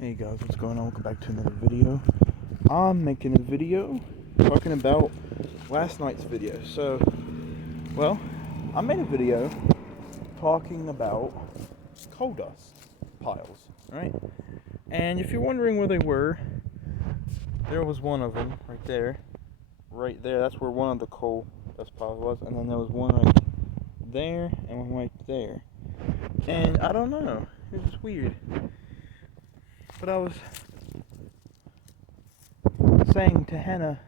Hey guys, what's going on? Welcome back to another video. I'm making a video talking about last night's video. I made a video talking about coal dust piles, right? And if you're wondering where they were, there was one of them right there. Right there, that's where one of the coal dust piles was. And then there was one right there and one right there. And I don't know, it was weird. But I was saying to Hannah,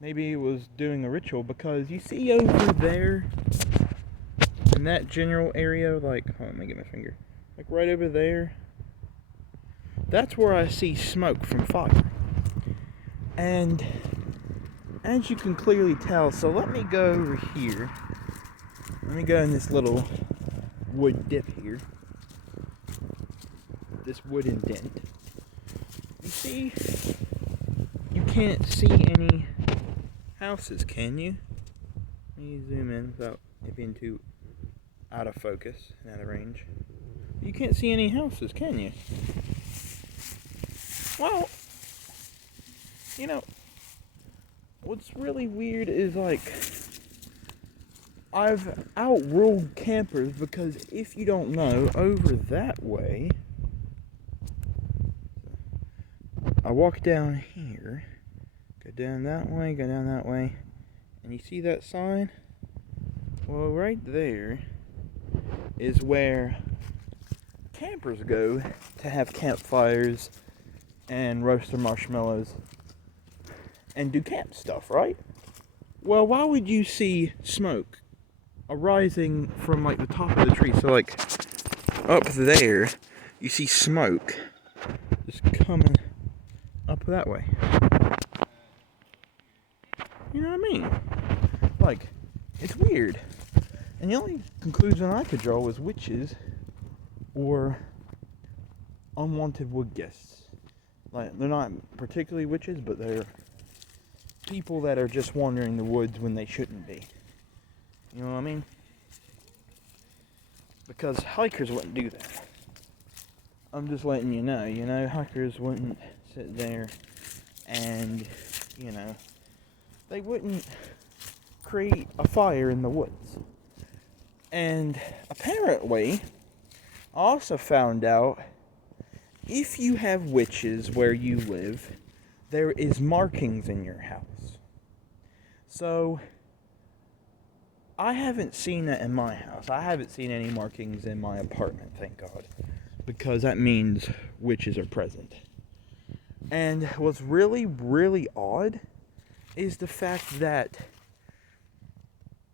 maybe it was doing a ritual, because you see over there, in that general area, like, hold on, let me get my finger, like right over there, that's where I see smoke from fire. And as you can clearly tell, so let me go over here, let me go in this little wood dip here, this wooden dent. You see, you can't see any houses, can you? Let me zoom in without it being too out of focus and out of range. You can't see any houses, can you? Well, you know, what's really weird is, like, I've outruled campers, because if you don't know, over that way, I walk down here, go down that way, and you see that sign? Well, right there is where campers go to have campfires and roast their marshmallows and do camp stuff, right? Well, why would you see smoke arising from, like, the top of the tree? So, like, up there, you see smoke just coming up that way. You know what I mean? Like, it's weird. And the only conclusion I could draw was witches or unwanted wood guests. Like, they're not particularly witches, but they're people that are just wandering the woods when they shouldn't be. You know what I mean? Because hikers wouldn't do that. I'm just letting you know, hikers wouldn't sit there and, they wouldn't create a fire in the woods. And apparently, I also found out, if you have witches where you live, there is markings in your house. So, I haven't seen that in my house. I haven't seen any markings in my apartment, thank God. Because that means witches are present. And what's really, really odd is the fact that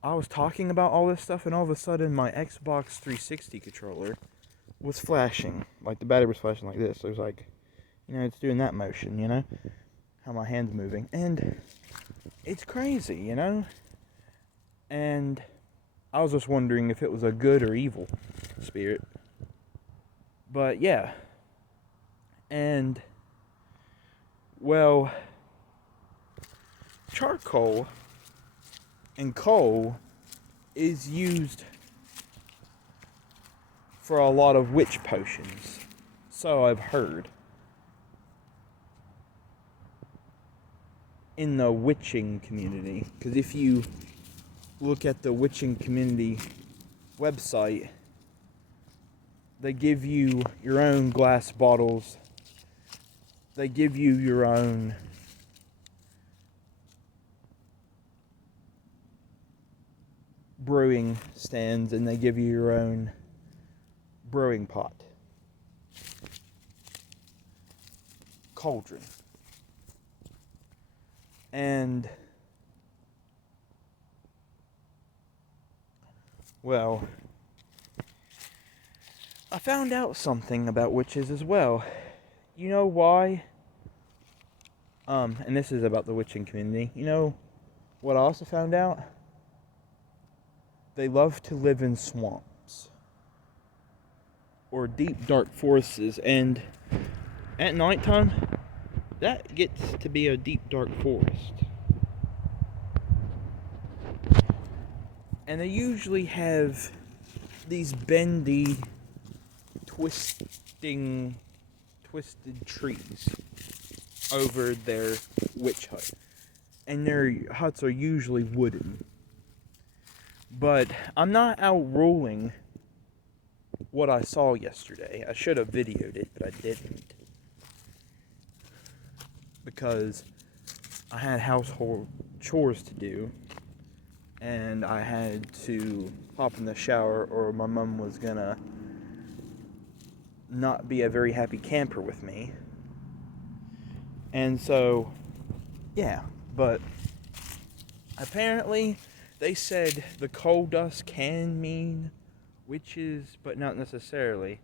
I was talking about all this stuff, and all of a sudden my Xbox 360 controller was flashing. Like, the battery was flashing like this. So it was like, it's doing that motion, how my hand's moving. And it's crazy, And I was just wondering if it was a good or evil spirit. But yeah. And, well, charcoal and coal is used for a lot of witch potions. So I've heard. In the witching community. Because if you look at the witching community website, they give you your own glass bottles. They give you your own brewing stands, and they give you your own brewing pot. Cauldron. And, well, I found out something about witches as well. You know why? And this is about the witching community. You know what I also found out? They love to live in swamps or deep, dark forests, and at nighttime, that gets to be a deep, dark forest. And they usually have these bendy twisted trees over their witch hut. And their huts are usually wooden. But I'm not outruling what I saw yesterday. I should have videoed it, but I didn't. Because I had household chores to do. And I had to hop in the shower or my mom was gonna not be a very happy camper with me. And so, yeah, but apparently they said the coal dust can mean witches, but not necessarily.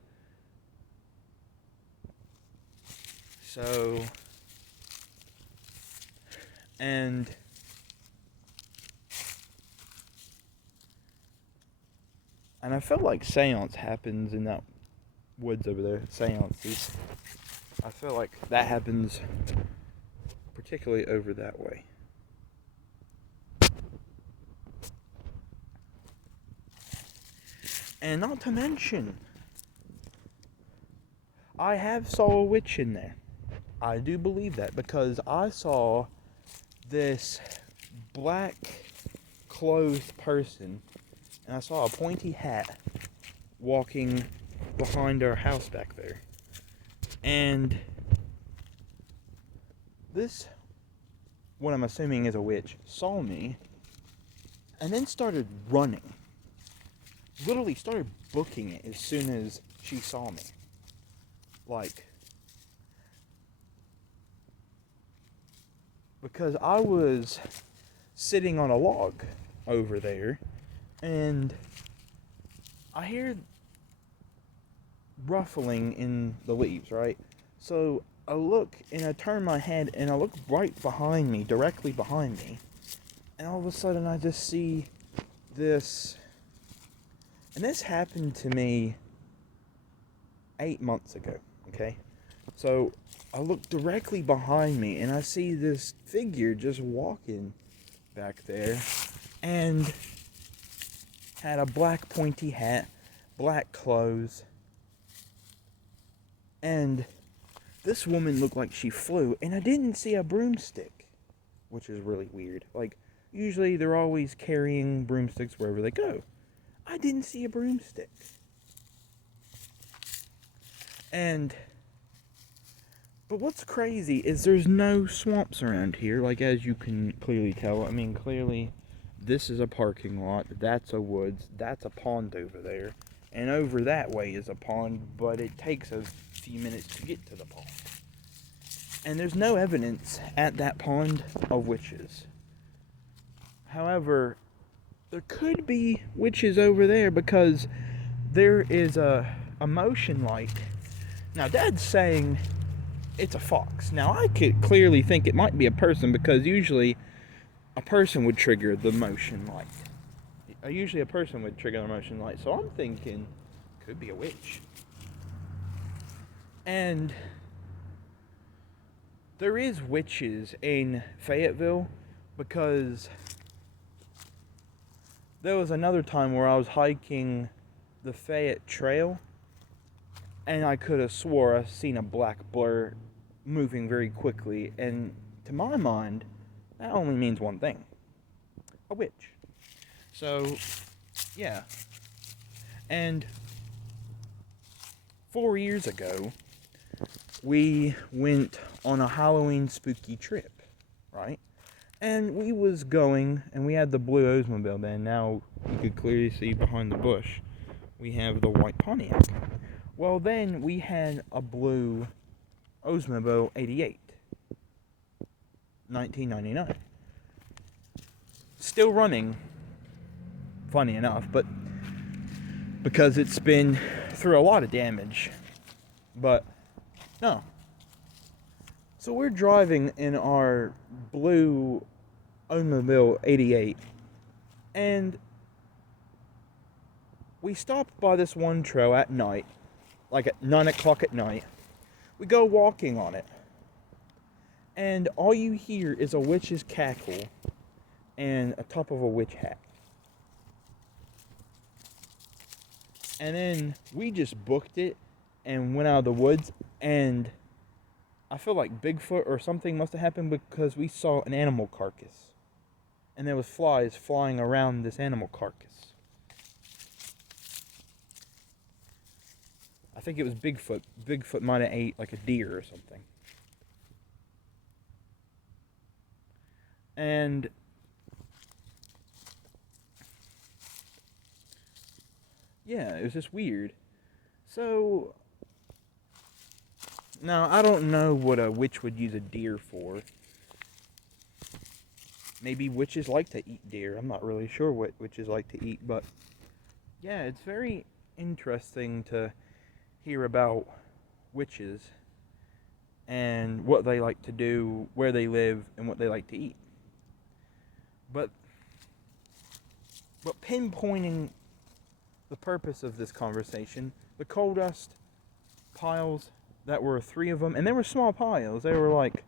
So, and I felt like seance happens in that woods over there. Seances. I feel like that happens particularly over that way. And not to mention, I have saw a witch in there. I do believe that because I saw this black clothed person and I saw a pointy hat walking behind our house back there. And this, what I'm assuming is a witch, saw me and then started running. Literally started booking it as soon as she saw me. Like, because I was sitting on a log over there and I hear ruffling in the leaves, right? So I look and I turn my head and I look right behind me, directly behind me, and all of a sudden I just see this, and this happened to me 8 months ago, okay? So I look directly behind me and I see this figure just walking back there and had a black pointy hat, black clothes, and this woman looked like she flew, and I didn't see a broomstick, which is really weird. Like, usually they're always carrying broomsticks wherever they go. I didn't see a broomstick. But what's crazy is there's no swamps around here, like as you can clearly tell. I mean, clearly this is a parking lot, that's a woods, that's a pond over there, and over that way is a pond, but it takes a few minutes to get to the pond. And there's no evidence at that pond of witches. However, there could be witches over there because there is a motion light. Now, Dad's saying it's a fox. Now, I could clearly think it might be a person because usually a person would trigger the motion light. Usually a person would trigger the motion light. So I'm thinking, could be a witch. And there is witches in Fayetteville because there was another time where I was hiking the Fayette Trail and I could have swore I seen a black blur moving very quickly, and to my mind that only means one thing: a witch. So yeah. And 4 years ago we went on a Halloween spooky trip, right? And we was going, and we had the blue Oldsmobile then. Now you could clearly see behind the bush we have the white Pontiac. Well, then we had a blue Oldsmobile 88, 1999. Still running, funny enough, but because it's been through a lot of damage. But no. So we're driving in our blue Oldsmobile 88, and we stopped by this one trail at night, like at 9 o'clock at night. We go walking on it, and all you hear is a witch's cackle and a top of a witch hat. And then we just booked it and went out of the woods, and I feel like Bigfoot or something must have happened because we saw an animal carcass. And there was flies flying around this animal carcass. I think it was Bigfoot. Bigfoot might have ate like a deer or something. And yeah, it was just weird. So now I don't know what a witch would use a deer for. Maybe witches like to eat deer. I'm not really sure what witches like to eat, but yeah, it's very interesting to hear about witches and what they like to do, where they live, and what they like to eat. But pinpointing the purpose of this conversation, the coal dust piles, that were 3 of them, and they were small piles. They were like,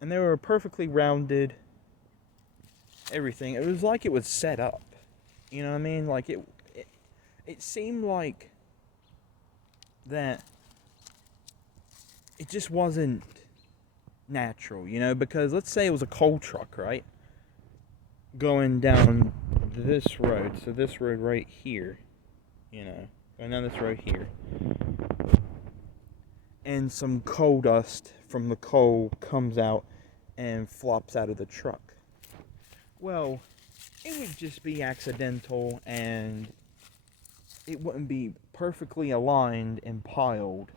and they were perfectly rounded, everything. It was like it was set up. You know what I mean? Like it seemed like that it just wasn't natural, you know, because let's say it was a coal truck, right? Going down this road, so this road right here, you know, going down this road here. And some coal dust from the coal comes out and flops out of the truck. Well, it would just be accidental and it wouldn't be perfectly aligned and piled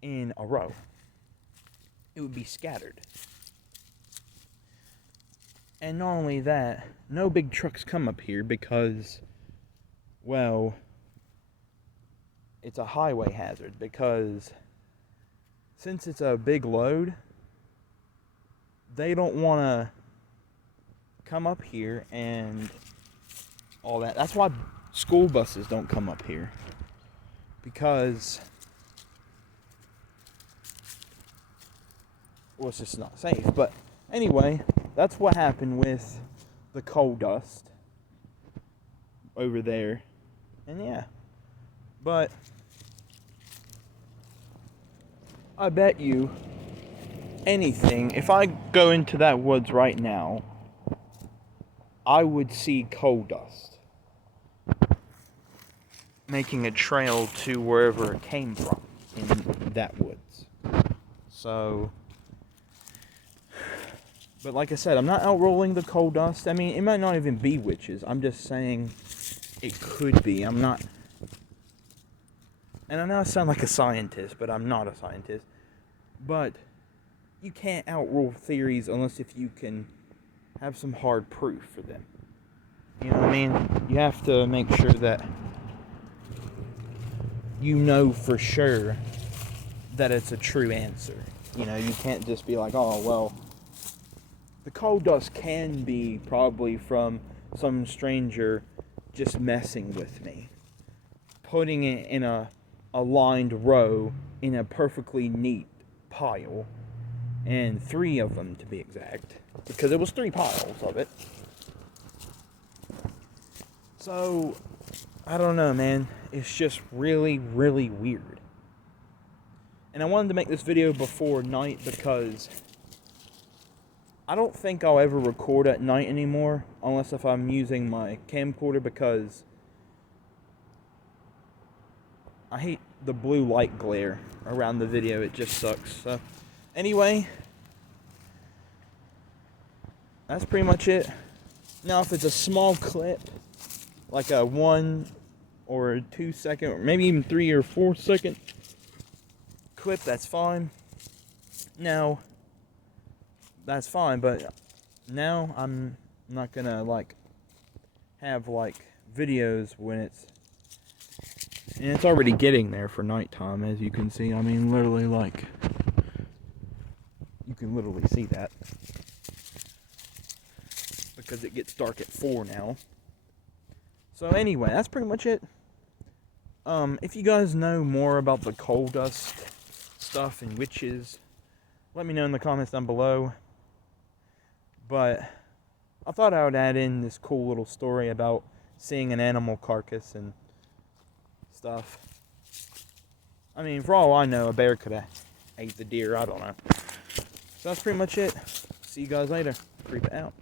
in a row. It would be scattered. And not only that, no big trucks come up here because, well, it's a highway hazard, because since it's a big load, they don't want to come up here and all that. That's why school buses don't come up here, because, well, it's just not safe. But anyway, that's what happened with the coal dust over there. And yeah, but I bet you anything, if I go into that woods right now, I would see coal dust making a trail to wherever it came from in that woods. So, but like I said, I'm not outrolling the coal dust. I mean, it might not even be witches. I'm just saying it could be. I'm not, and I know I sound like a scientist, but I'm not a scientist. But you can't outrule theories unless if you can have some hard proof for them. You know what I mean? You have to make sure that you know for sure that it's a true answer. You know, you can't just be like, oh, well, the coal dust can be probably from some stranger just messing with me, putting it in a lined row in a perfectly neat pile, and 3 of them to be exact, because it was 3 piles of it. So, I don't know, man. It's just really, really weird. And I wanted to make this video before night because I don't think I'll ever record at night anymore, unless if I'm using my camcorder, because I hate the blue light glare around the video. It just sucks. So, anyway, that's pretty much it. Now, if it's a small clip, like a 1 or 2 second, or maybe even 3 or 4 second clip, that's fine. Now, that's fine, but now I'm not gonna like have like videos when it's, and it's already getting there for nighttime, as you can see. I mean, literally, like, you can literally see that, because it gets dark at 4 now. So anyway, that's pretty much it. If you guys know more about the coal dust stuff and witches, let me know in the comments down below. But I thought I would add in this cool little story about seeing an animal carcass and stuff. I mean, for all I know, a bear could have ate the deer. I don't know. So that's pretty much it. See you guys later. Creep it out.